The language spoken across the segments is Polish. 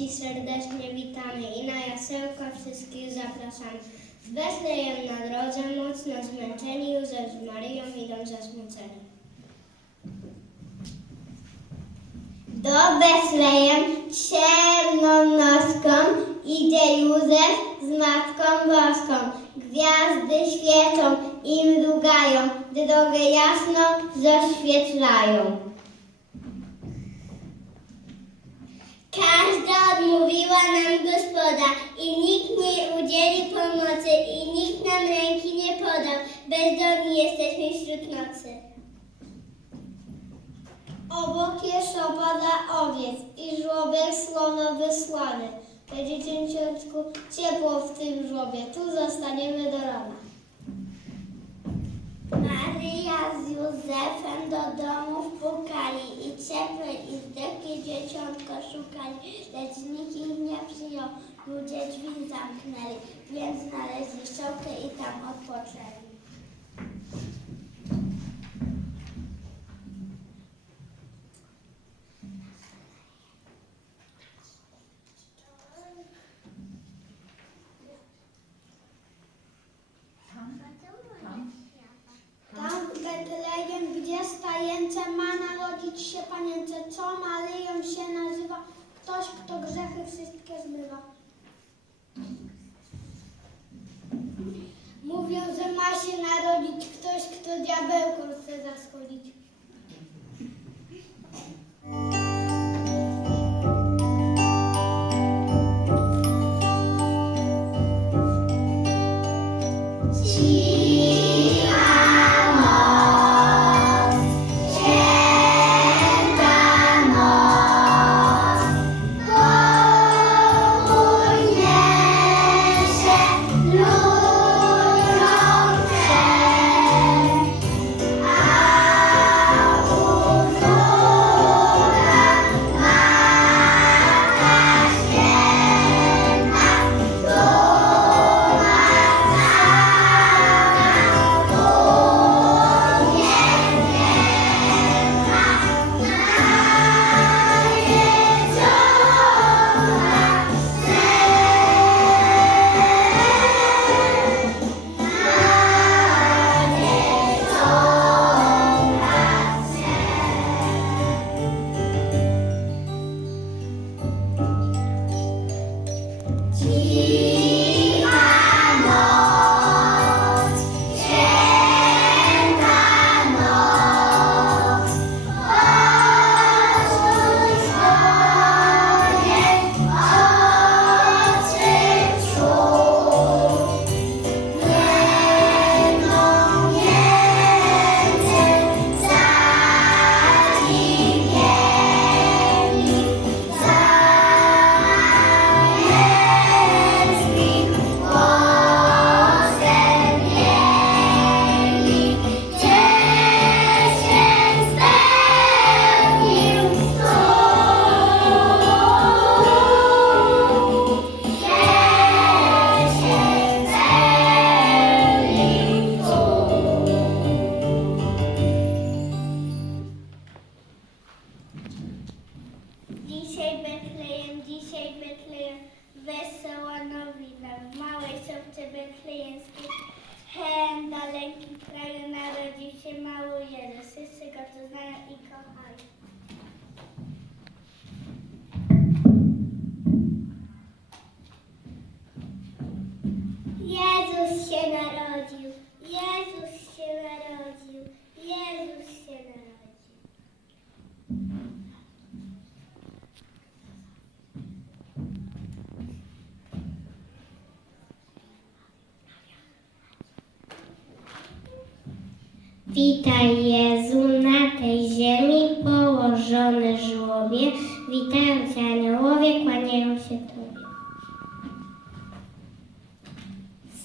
Ci serdecznie witamy i na jasełka wszystkich zapraszamy. Z Betlejem na drodze mocno zmęczeni, Józef z Maryją idą zasmuceni. Do Betlejem ciemną noską idzie Józef z Matką Boską. Gwiazdy świecą i mrugają, drogę jasno zaświetlają. Odmówiła nam gospoda i nikt nie udzieli pomocy i nikt nam ręki nie podał. Bezdomni jesteśmy wśród nocy. Obok jest opada owiec i żłobek słono wysłany. Będzie dzieciątku ciepło w tym żłobie, tu zostaniemy do rana. Maryja z Józefem do domu wpukali i ciepłe i zdechy dzieciątko szukali, lecz nikt ich nie przyjął. Ludzie drzwi zamknęli, więc znaleźli szczołkę i tam odpoczęli. Tam w Betlejem, gdzie stajence ma narodzić się panience, co Się nazywa, ktoś, kto grzechy wszystkie zmywa. Mówią, że ma się narodzić ktoś, kto diabełką chce zaschodzić. Dzisiaj Betlejem, wesoła nowina. W małej siopce betlejemskiej, hen dalekim kraju narodził się mały Jezus. Wszyscy go tu znają i kochają. Witaj Jezu na tej ziemi położony żłobie. Witają Cię aniołowie, kłaniają się Tobie.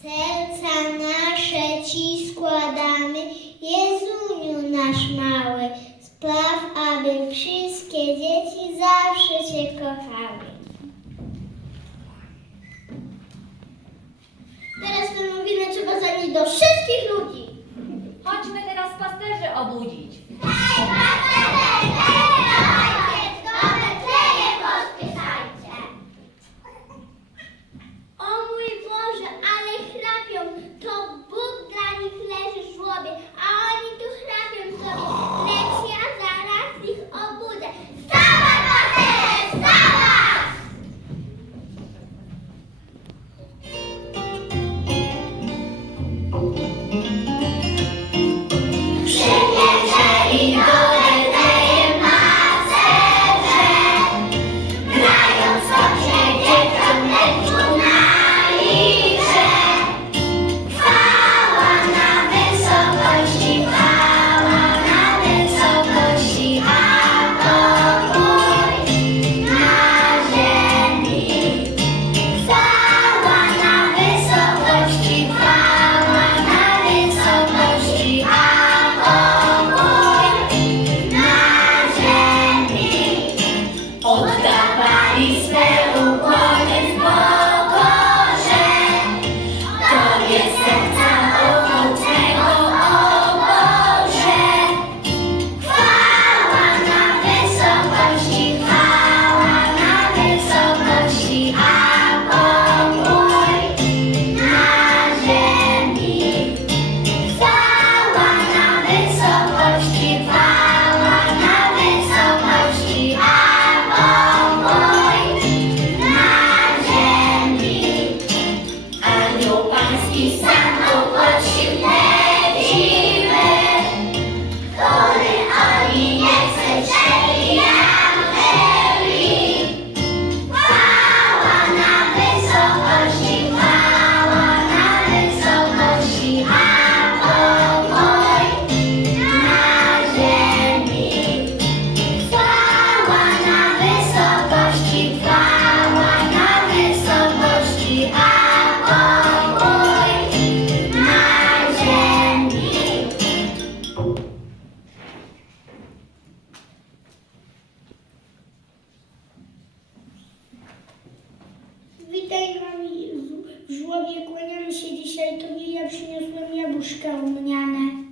Serca nasze Ci składamy, Jezuniu nasz mały. Spraw, aby wszystkie dzieci zawsze Cię kochały. Teraz tę nowinę trzeba zanieść do wszystkich ludzi. żłobie kłaniam się dzisiaj, to nie ja przyniosłem jabłuszka łomniane.